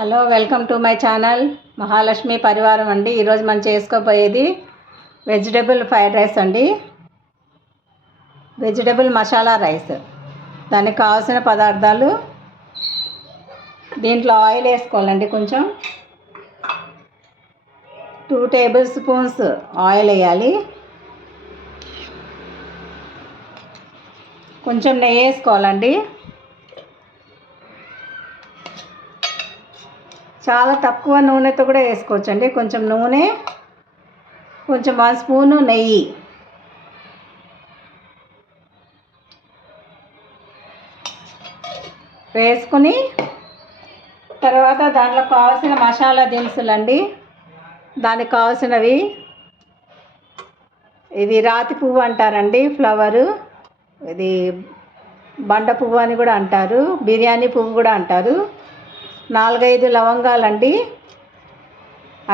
Hello, welcome to my channel Mahalakshmi పరివారం అండి. ఈరోజు మనం చేసుకోబోయేది వెజిటేబుల్ ఫ్రైడ్ రైస్ అండి. Vegetable masala rice. దానికి కావాల్సిన పదార్థాలు, దీంట్లో ఆయిల్ వేసుకోవాలండి. కొంచెం 2 టేబుల్ స్పూన్స్ ఆయిల్ వేయాలి. కొంచెం నెయ్యి వేసుకోవాలండి. చాలా తక్కువ నూనెతో కూడా వేసుకోవచ్చండి. కొంచెం నూనె, కొంచెం 1 స్పూను నెయ్యి వేసుకుని తర్వాత దాంట్లో కావాల్సిన మసాలా దినుసులు అండి. దానికి కావాల్సినవి, ఇది రాతి పువ్వు అంటారండి, ఫ్లవరు. ఇది బండ పువ్వు అని కూడా అంటారు, బిర్యానీ పువ్వు కూడా అంటారు. 4-5 లవంగాలండి,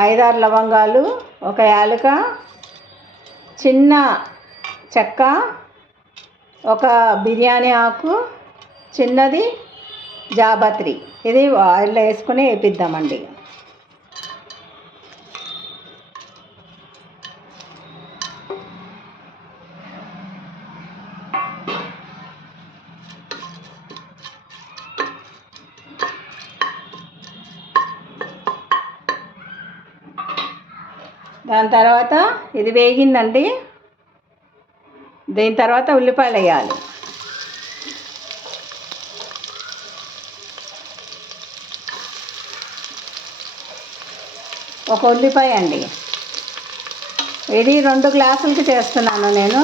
5-6 లవంగాలు, ఒక యాలక, చిన్న చెక్క, ఒక బిర్యానీ ఆకు, చిన్నది జాపత్రి. ఇది ఆయిల్లో వేసుకుని వేపిద్దామండి. దాని తర్వాత ఇది వేగిందండి. దీని తర్వాత ఉల్లిపాయలు వేయాలి. ఒక ఉల్లిపాయ అండి. ఇది 2 గ్లాసులకి చేస్తున్నాను నేను.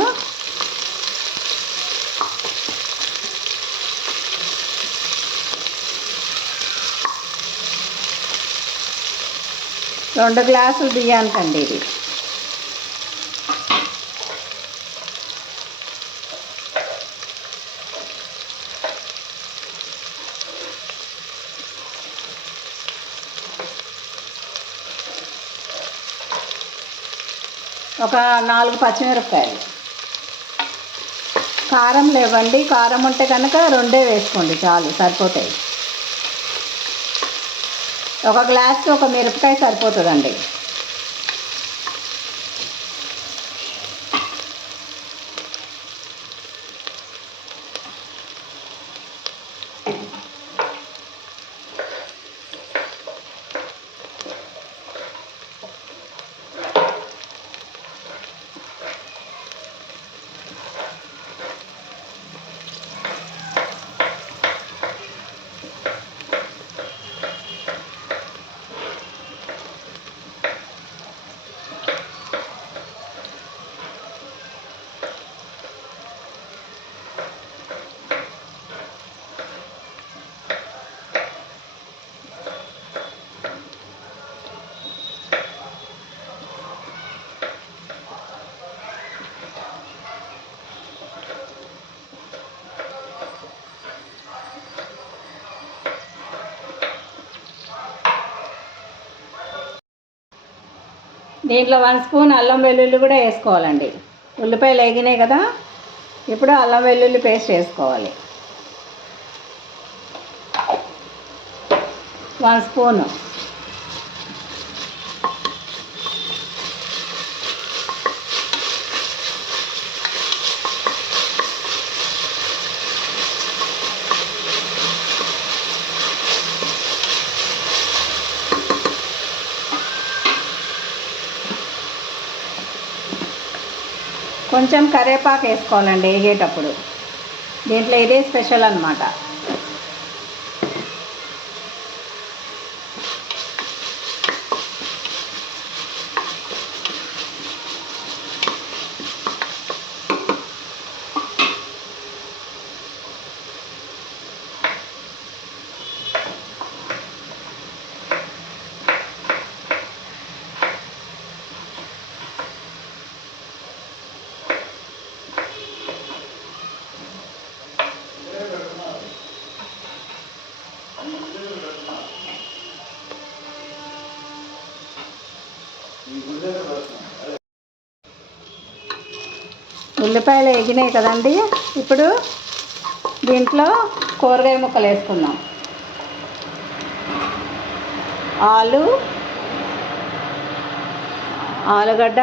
రెండు గ్లాసులు బియ్యానికండి ఇది. ఒక 4 పచ్చిమిరపకాయలు. కారం లేవండి, కారం ఉంటే కనుక 2 వేసుకోండి, చాలు, సరిపోతాయి. ఒక గ్లాస్కి ఒక మిరపకాయ సరిపోతుందండి. దీంట్లో 1 స్పూన్ అల్లం వెల్లుల్లి కూడా వేసుకోవాలండి. ఉల్లిపాయలు వేగినాయి కదా, ఇప్పుడు అల్లం వెల్లుల్లి పేస్ట్ వేసుకోవాలి. 1 స్పూను. కొంచెం కరివేపాకు వేసుకోవాలండి వేగేటప్పుడు. దీంట్లో ఇదే స్పెషల్ అన్నమాట. ఉల్లిపాయలు వేగినాయి కదండి, ఇప్పుడు దీంట్లో కూరగాయ ముక్కలు వేసుకుందాం. ఆలుగడ్డ,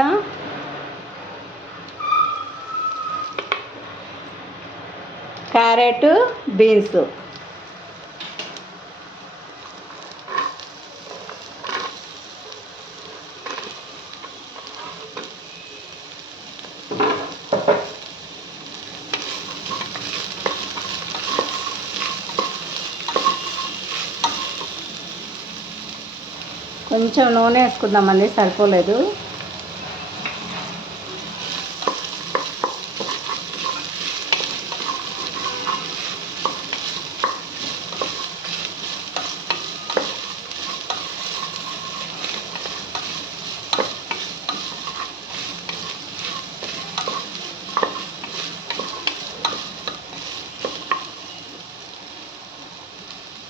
క్యారెట్, బీన్స్. కొంచెం నూనె వేసుకుందామండి, సరిపోలేదు.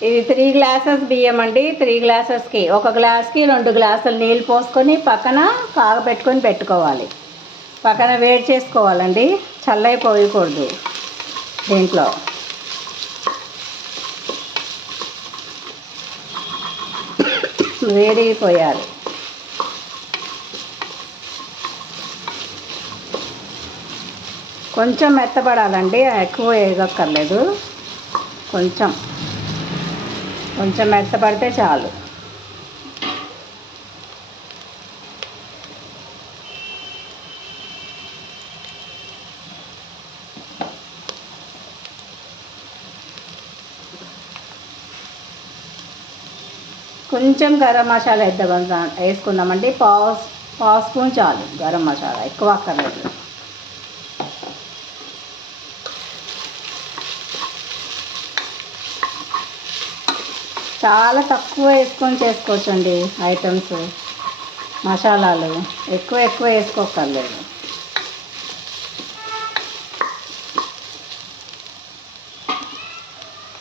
ఇది 3 గ్లాసెస్ బియ్యం అండి. 3 గ్లాసెస్కి 1 గ్లాస్కి 2 గ్లాసులు నీళ్ళు పోసుకొని పక్కన కాగబెట్టుకొని పెట్టుకోవాలి. పక్కన వేడి చేసుకోవాలండి, చల్లైపోయకూడదు. దీంట్లో వేడిపోయాలి. కొంచెం మెత్తపడాలండి, ఎక్కువ వేగక్కర్లేదు. కొంచెం మెత్తపడితే చాలు. కొంచెం గరం మసాలా వేసుకుందామండి. పావు స్పూన్ చాలు గరం మసాలా, ఎక్కువ అక్కర్లేదు. చాలా తక్కువ వేసుకొని చేసుకోవచ్చండి ఐటమ్స్, మసాలాలు ఎక్కువ వేసుకోకర్లేదు.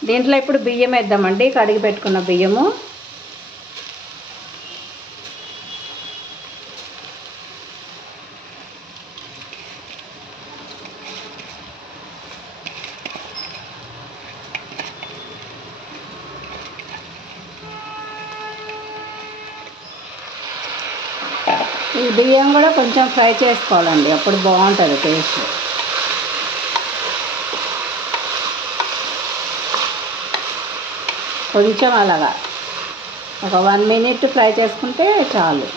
దీంట్లో ఇప్పుడు బియ్యం వేద్దామండి, కడిగి పెట్టుకున్న బియ్యము. ఈ బియ్యం కూడా కొంచెం ఫ్రై చేసుకోవాలండి, అప్పుడు బాగుంటుంది టేస్ట్. కొంచెం అలాగా ఒక 1 మినిట్ ఫ్రై చేసుకుంటే చాలు.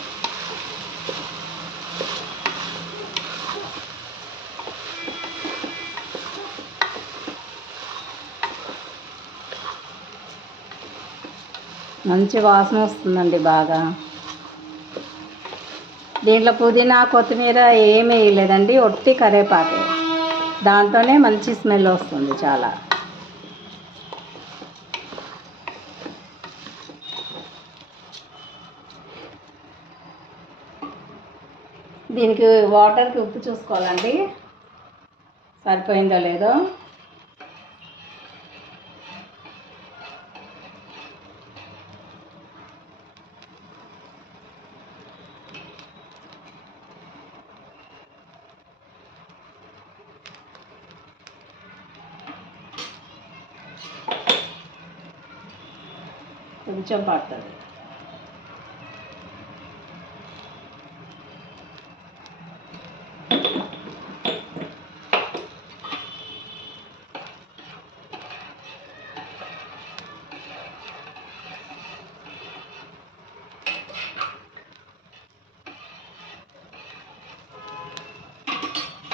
మంచి వాసన వస్తుందండి బాగా. దీంట్లో పుదీనా, కొత్తిమీర ఏమీ వేయలేదండి, ఒట్టి కరివేపాకు. దాంతోనే మంచి స్మెల్ వస్తుంది చాలా. దీనికి వాటర్కి ఉప్పు చూసుకోవాలండి, సరిపోయిందో లేదో. కొంచెం పడుతుంది.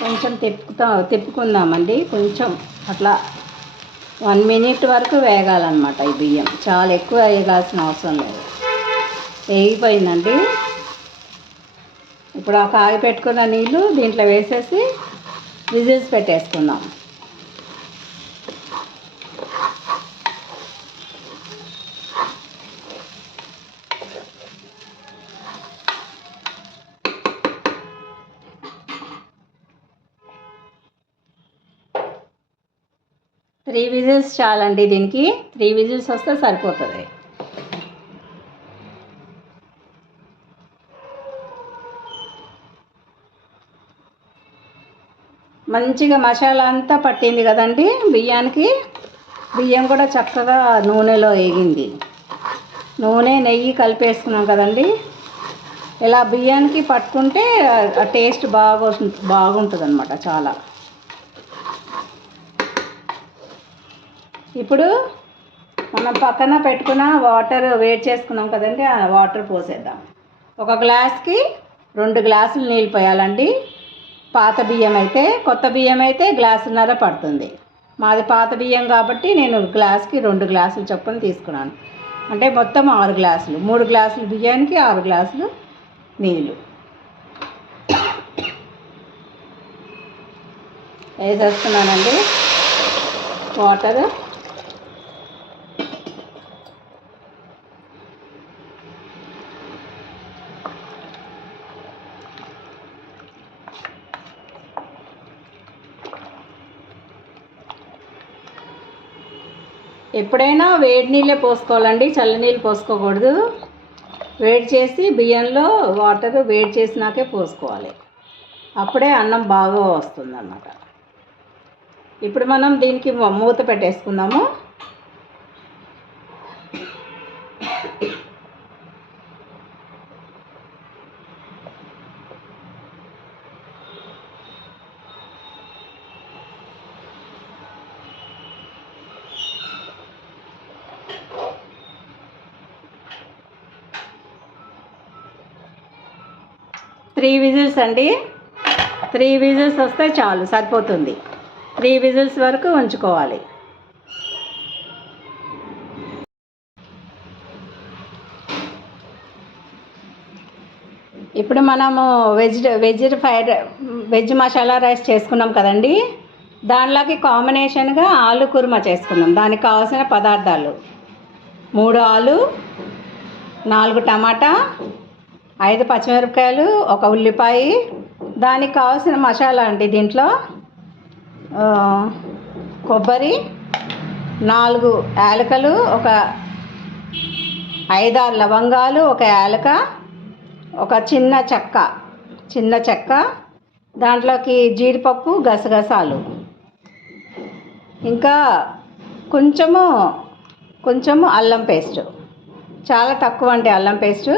కొంచెం తిప్పుకుందామండి, కొంచెం అట్లా 1 మినిట్ వరకు వేగాలన్నమాట. ఈ బియ్యం చాలా ఎక్కువ వేగాల్సిన అవసరం లేదు, వేగిపోయిందండి. ఇప్పుడు ఆ కాగి పెట్టుకున్న నీళ్ళు దీంట్లో వేసేసి విజిల్స్ పెట్టేసుకుందాం. త్రీ విజిల్స్ చాలండి, దీనికి 3 విజిల్స్ వస్తే సరిపోతుంది. మంచిగా మసాలా అంతా పట్టింది కదండి బియ్యానికి. బియ్యం కూడా చక్కగా నూనెలో వేగింది. నూనె నెయ్యి కలిపేసుకున్నాం కదండి. ఇలా బియ్యానికి పట్టుకుంటే ఆ టేస్ట్ బాగుంటుంది అన్నమాట చాలా. ఇప్పుడు మనం పక్కన పెట్టుకున్న వాటర్ వేడి చేసుకున్నాం కదండి, ఆ వాటర్ పోసేద్దాం. ఒక గ్లాస్కి 2 గ్లాసులు నీళ్ళు పోయాలండి. పాత బియ్యం అయితే, కొత్త బియ్యం అయితే గ్లాసున్నర పడుతుంది. మాది పాత బియ్యం కాబట్టి నేను గ్లాస్కి 2 గ్లాసులు చొప్పున తీసుకున్నాను. అంటే మొత్తం 6 గ్లాసులు, 3 గ్లాసులు బియ్యానికి 6 గ్లాసులు నీళ్ళు వేసేస్తున్నానండి. వాటర్ ఎప్పుడైనా వేడి నీళ్ళే పోసుకోవాలండి, చల్లనీళ్ళు పోసుకోకూడదు. వేడి చేసి బియ్యంలో వాటర్ వేడి చేసినాకే పోసుకోవాలి, అప్పుడే అన్నం బాగా వస్తుందన్నమాట. ఇప్పుడు మనం దీనికి మూత పెట్టేసుకుందాము. త్రీ విజిల్స్ అండి, 3 విజిల్స్ వస్తే చాలు, సరిపోతుంది. 3 విజిల్స్ వరకు ఉంచుకోవాలి. ఇప్పుడు మనము వెజ్ మసాలా రైస్ చేసుకున్నాం కదండి, దానిలోకి కాంబినేషన్గా ఆలు కుర్మా చేసుకున్నాం. దానికి కావాల్సిన పదార్థాలు 3 ఆలు, 4 టమాటా, 5 పచ్చిమిరపకాయలు, 1 ఉల్లిపాయ. దానికి కావాల్సిన మసాలా అండి, దీంట్లో కొబ్బరి, 4 యాలకలు, ఒక 5-6 లవంగాలు, 1 యాలక, ఒక చిన్న చెక్క, దాంట్లోకి జీడిపప్పు, గసగసాలు, ఇంకా కొంచెము అల్లం పేస్టు, చాలా తక్కువ అండి అల్లం పేస్ట్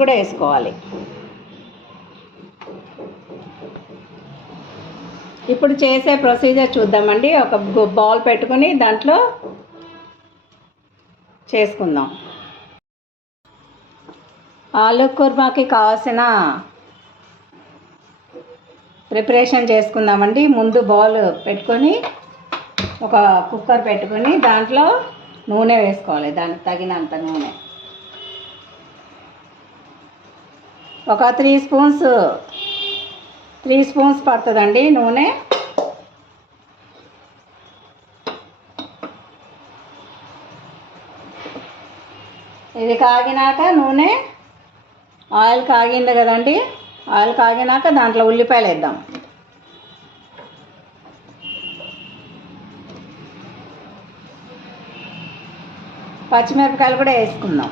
కూడా వేసుకోవాలి. ఇప్పుడు చేసే ప్రొసీజర్ చూద్దామండి. ఒక బౌల్ పెట్టుకుని దాంట్లో చేసుకుందాం. ఆలు కుర్మాకి కావాల్సిన ప్రిపరేషన్ చేసుకుందామండి. ముందు బౌల్ పెట్టుకొని ఒక కుక్కర్ పెట్టుకొని దాంట్లో నూనె వేసుకోవాలి, దానికి తగినంత నూనె. ఒక 3 స్పూన్స్ పడుతుందండి నూనె. ఇది కాగినాక ఆయిల్ కాగింది కదండి, ఆయిల్ కాగినాక దాంట్లో ఉల్లిపాయలు వేద్దాం. పచ్చిమిరపకాయలు కూడా వేసుకుందాం.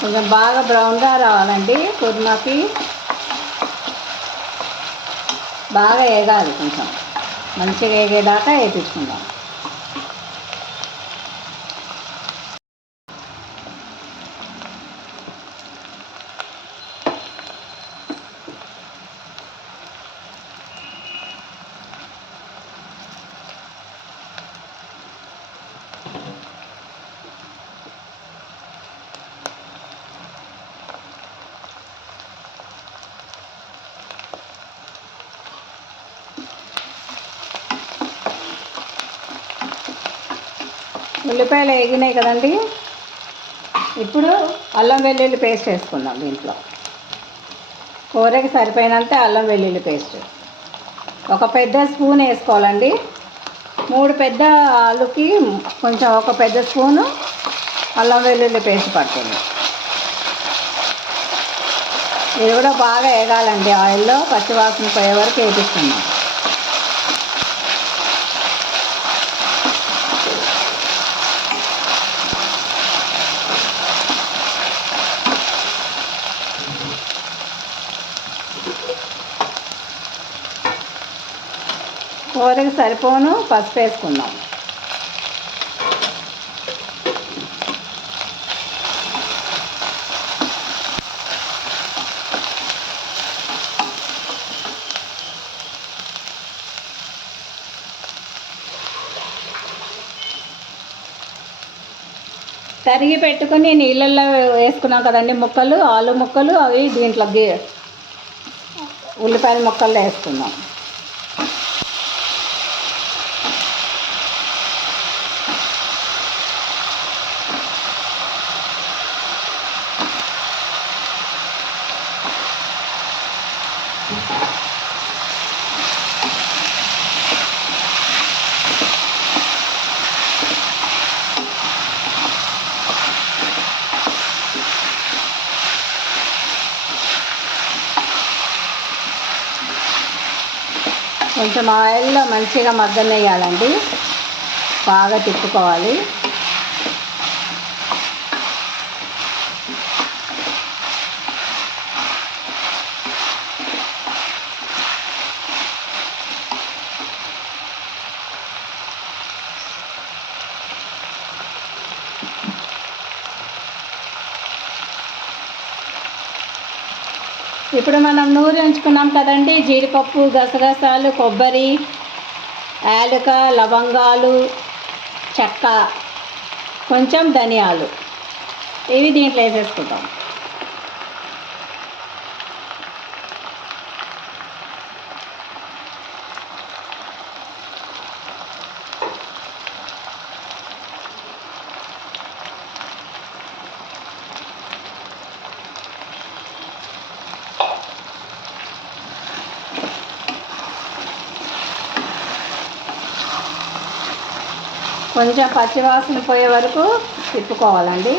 కొంచెం బాగా బ్రౌన్గా రావాలండి. కుర్మాకి బాగా వేగాలి, కొంచెం మంచిగా వేగేదాకా వేపించుకుందాం. ఉల్లిపాయలు వేగినాయి కదండి. ఇప్పుడు అల్లం వెల్లుల్లి పేస్ట్ వేసుకుందాం. దీంట్లో కూరకి సరిపోయినంత అల్లం వెల్లుల్లి పేస్ట్ ఒక పెద్ద స్పూన్ వేసుకోవాలండి. 3 పెద్ద ఆలుకి కొంచెం ఒక పెద్ద స్పూను అల్లం వెల్లుల్లి పేస్ట్ పడుతుంది. ఇది కూడా బాగా వేగాలండి. ఆయిల్లో పచ్చివాసన పోయే వరకు వేపిస్తున్నాం. కూరకి సరిపోను పసుపు వేసుకుందాం. తరిగి పెట్టుకుని నీళ్ళల్లో వేసుకున్నాం కదండి ముక్కలు, ఆలు ముక్కలు. అవి దీంట్లో ఉల్లిపాయల ముక్కల్లో వేసుకుందాం. కొంచెం ఆయిల్లో మంచిగా మగ్గనియ్యాలండి. బాగా తిప్పుకోవాలి. ఇప్పుడు మనం నూరి ఉంచుకున్నాం కదండి జీడిపప్పు, గసగసాలు, కొబ్బరి, యాలక, లవంగాలు, చెక్క, కొంచెం ధనియాలు, ఇవి దీంట్లో వేసేసుకుంటాం. కొంచెం పచ్చివాసన పోయే వరకు తిప్పుకోవాలండి.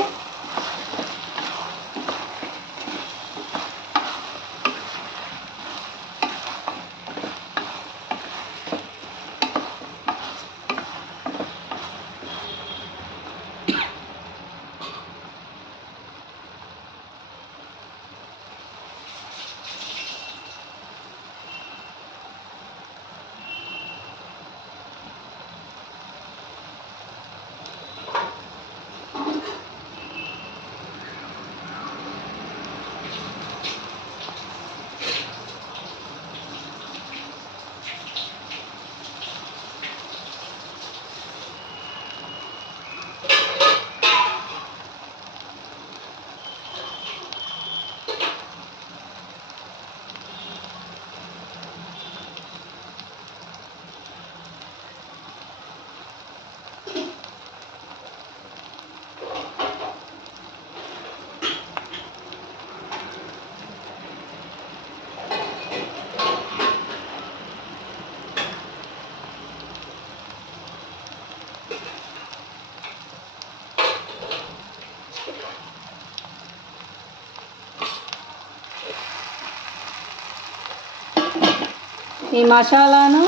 ఈ మసాలాను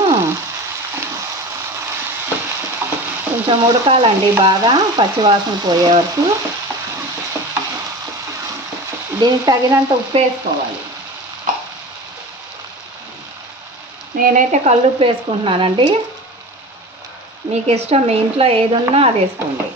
కొంచెం ఉడకాలండి బాగా పచ్చివాసన పోయే వరకు. దీనికి తగినంత ఉప్పు వేసుకోవాలి. నేనైతే కల్లుప్పు వేసుకుంటున్నానండి. మీకు ఇష్టం, మీ ఇంట్లో ఏది ఉన్నా అది వేసుకోండి.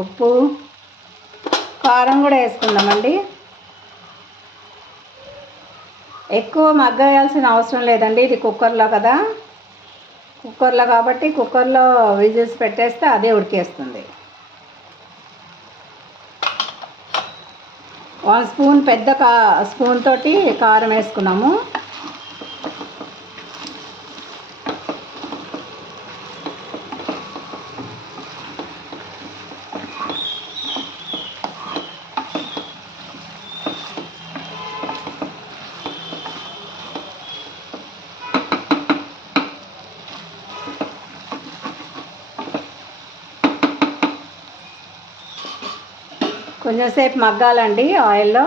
ఉప్పు, కారం కూడా వేసుకుందామండి. ఎక్కువ మగ్గేయాల్సిన అవసరం లేదండి. ఇది కుక్కర్లో కదా, కుక్కర్లో కాబట్టి కుక్కర్లో విజిల్స్ పెట్టేస్తే అదే ఉడికేస్తుంది. 1 స్పూన్ పెద్ద స్పూన్ తోటి కారం వేసుకున్నాము. కొంచెం సేపు మగ్గాలండి ఆయిల్లో.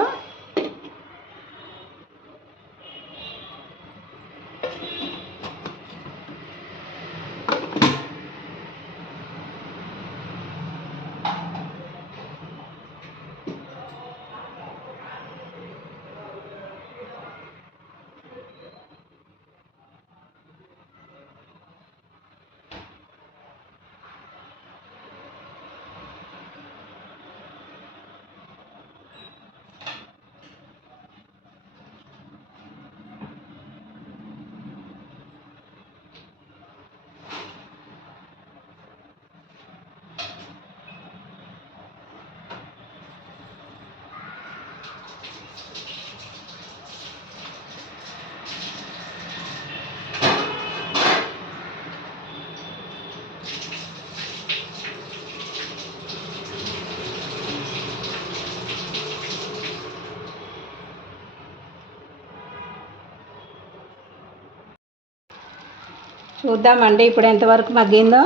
చూద్దామండి ఇప్పుడు ఎంతవరకు మగ్గిందో.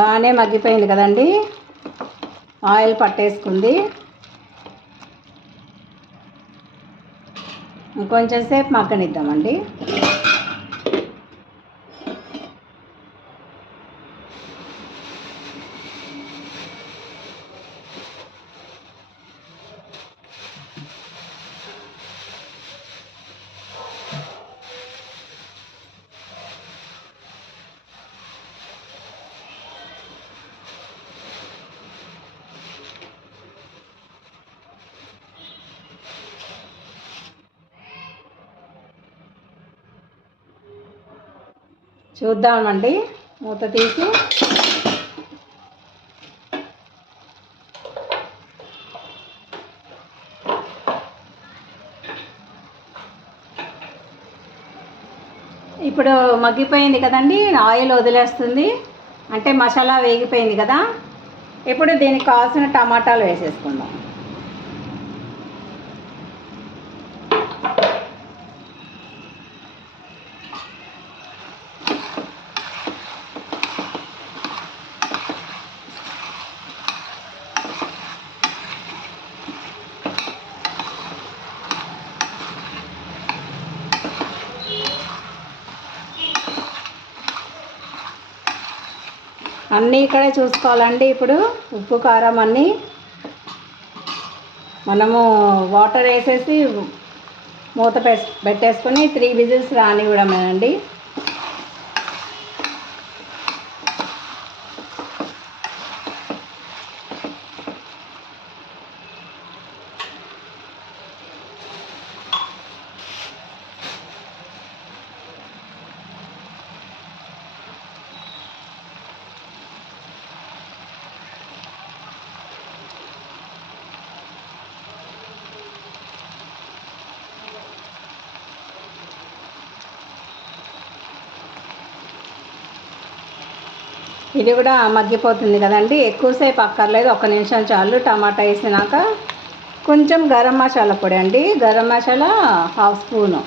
బాగానే మగ్గిపోయింది కదండి, ఆయిల్ పట్టేసుకుంది. ఇంకొంచెం సేపు మగ్గనిద్దామండి. చూద్దామండి మూత తీసి. ఇప్పుడు మగ్గిపోయింది కదండి, ఆయిల్ వదిలేస్తుంది అంటే మసాలా వేగిపోయింది కదా. ఇప్పుడు దీనికి కావాల్సిన టమాటాలు వేసేసుకుందాం. అన్నీ ఇక్కడే చూసుకోవాలండి. ఇప్పుడు ఉప్పు కారం అన్నీ మనము వాటర్ వేసేసి మూత పెట్టేసుకొని 3 విజిల్స్ రానివ్వడమేనండి. ఇది కూడా మగ్గిపోతుంది కదండి, ఎక్కువసేపు అక్కర్లేదు, 1 నిమిషం చాలు. టమాటా వేసినాక కొంచెం గరం మసాలా పొడి అండి, గరం మసాలా 1/2 స్పూను.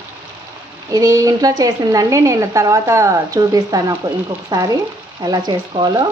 ఇది ఇంట్లో చేసిందండి, నేను తర్వాత చూపిస్తాను ఇంకొకసారి ఎలా చేసుకోవాలో.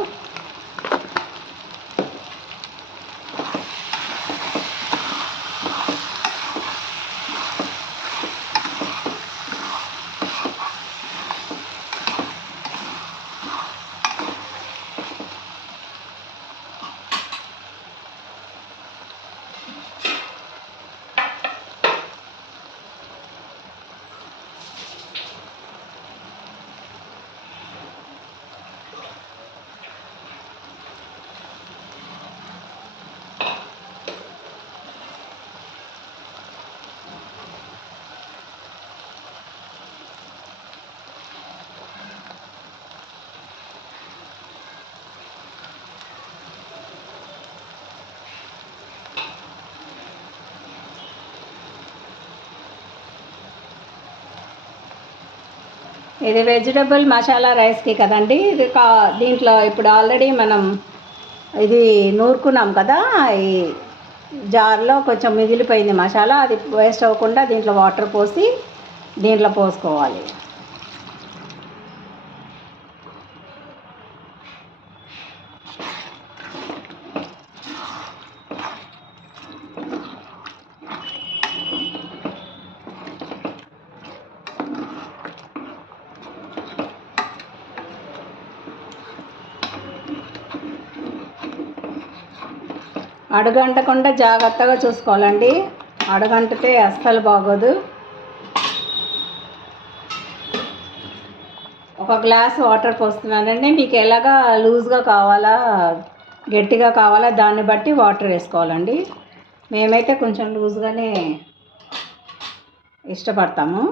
ఇది వెజిటబుల్ మసాలా రైస్కి కదండి. ఇది దీంట్లో ఇప్పుడు ఆల్రెడీ మనం ఇది నూరుకున్నాం కదా, ఈ జార్లో కొంచెం మిగిలిపోయింది మసాలా, అది వేస్ట్ అవ్వకుండా దీంట్లో వాటర్ పోసి దీంట్లో పోసుకోవాలి. అడుగంటకుండా జాగ్రత్తగా చూసుకోవాలండి, అడుగంటితే అస్సలు బాగోదు. ఒక గ్లాస్ వాటర్ పోస్తున్నానండి. మీకు ఎలాగా లూజ్గా కావాలా గట్టిగా కావాలా దాన్ని బట్టి వాటర్ వేసుకోవాలండి. మేమైతే కొంచెం లూజ్గానే ఇష్టపడతాము.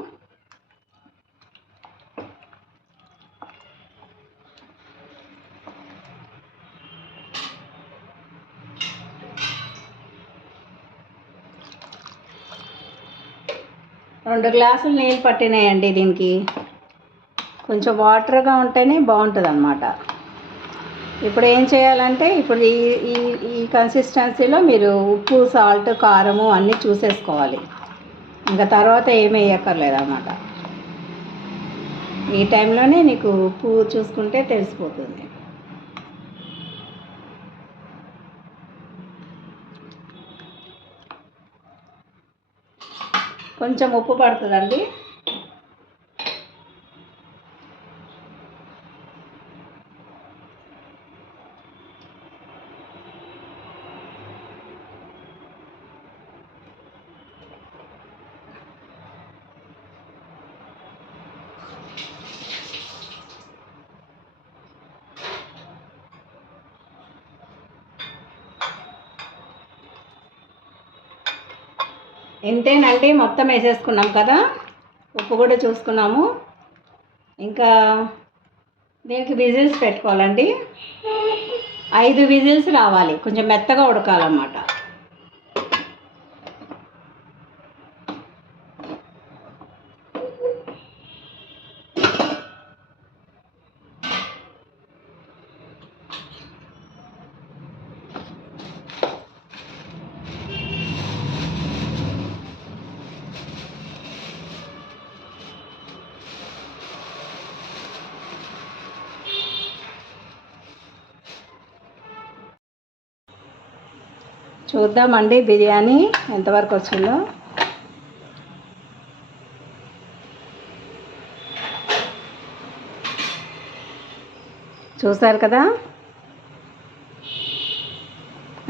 రెండు గ్లాసులు నీళ్ళు పట్టినాయండి దీనికి. కొంచెం వాటర్గా ఉంటేనే బాగుంటుంది అన్నమాట. ఇప్పుడు ఏం చేయాలంటే, ఇప్పుడు ఈ ఈ ఈ కన్సిస్టెన్సీలో మీరు ఉప్పు, సాల్ట్, కారము అన్నీ చూసేసుకోవాలి. ఇంకా తర్వాత ఏమీ వేయక్కర్లేదు అన్నమాట. ఈ టైంలోనే నీకు ఉప్పు చూసుకుంటే తెలిసిపోతుంది. కొంచెం ఉప్పు పడుతుందండి. ఇంతేనండి, మొత్తం వేసేసుకున్నాం కదా, ఉప్పు కూడా చూసుకున్నాము. ఇంకా దీనికి విజిల్స్ పెట్టుకోవాలండి. 5 విజిల్స్ రావాలి, కొంచెం మెత్తగా ఉడకాలన్నమాట. చూద్దామండి బిర్యానీ ఎంతవరకు వచ్చిందో. చూసారు కదా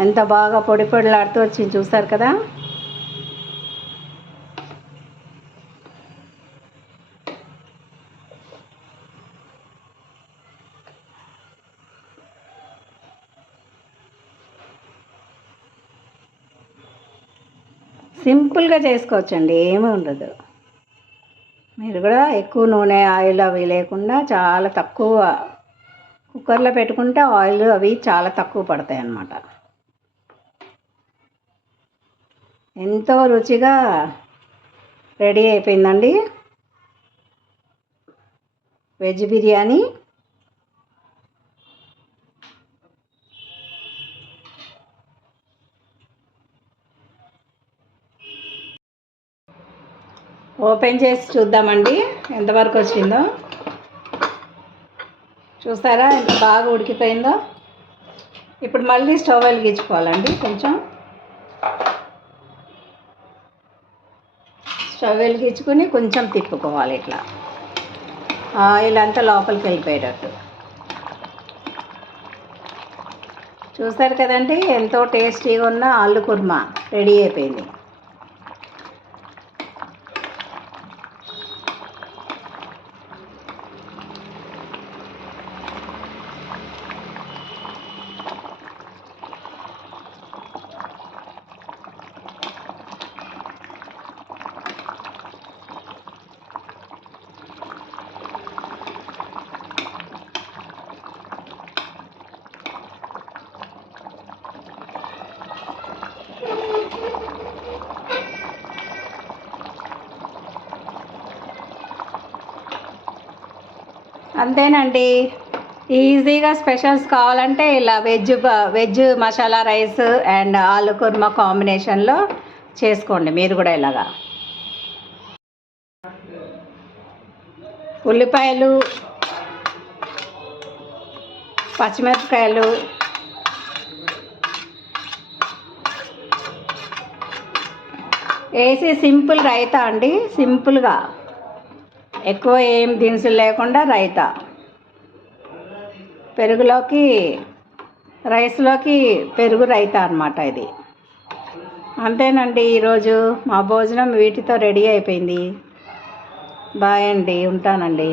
ఎంత బాగా పొడి పొడిలాడుతూ వచ్చింది, చూసారు కదా. సింపుల్గా చేసుకోవచ్చండి, ఏమీ ఉండదు. మీరు కూడా ఎక్కువ నూనె, ఆయిల్ అవి లేకుండా చాలా తక్కువ కుక్కర్లో పెట్టుకుంటే ఆయిల్ అవి చాలా తక్కువ పడతాయి అన్నమాట. ఎంతో రుచిగా రెడీ అయిపోయిందండి వెజ్ బిర్యానీ. ఓపెన్ చేసి చూద్దామండి ఎంతవరకు వచ్చిందో. చూసారా ఎంత బాగా ఉడికిపోయిందో. ఇప్పుడు మళ్ళీ స్టవ్ వెలిగించుకోవాలండి. కొంచెం స్టవ్ వెలిగించుకొని కొంచెం తిప్పుకోవాలి ఇట్లా, ఆయిల్ అంతా లోపలికి వెళ్ళిపోయేటట్టు. చూసారు కదండి, ఎంతో టేస్టీగా ఉన్న ఆలు కుర్మా రెడీ అయిపోయింది. అంతేనండి. ఈజీగా స్పెషల్స్ కావాలంటే ఇలా వెజ్ మసాలా రైస్ అండ్ ఆలు కుర్మా కాంబినేషన్లో చేసుకోండి మీరు కూడా ఇలాగా. ఉల్లిపాయలు, పచ్చిమిరపకాయలు, వేసి సింపుల్ రైతా అండి. సింపుల్గా ఎక్కువ ఏం దినుసులు లేకుండా రైతా. పెరుగులోకి రైస్లోకి పెరుగు రైతా అన్నమాట ఇది. అంతేనండి, ఈరోజు మా భోజనం వీటితో రెడీ అయిపోయింది. బాయ్ అండి, ఉంటానండి.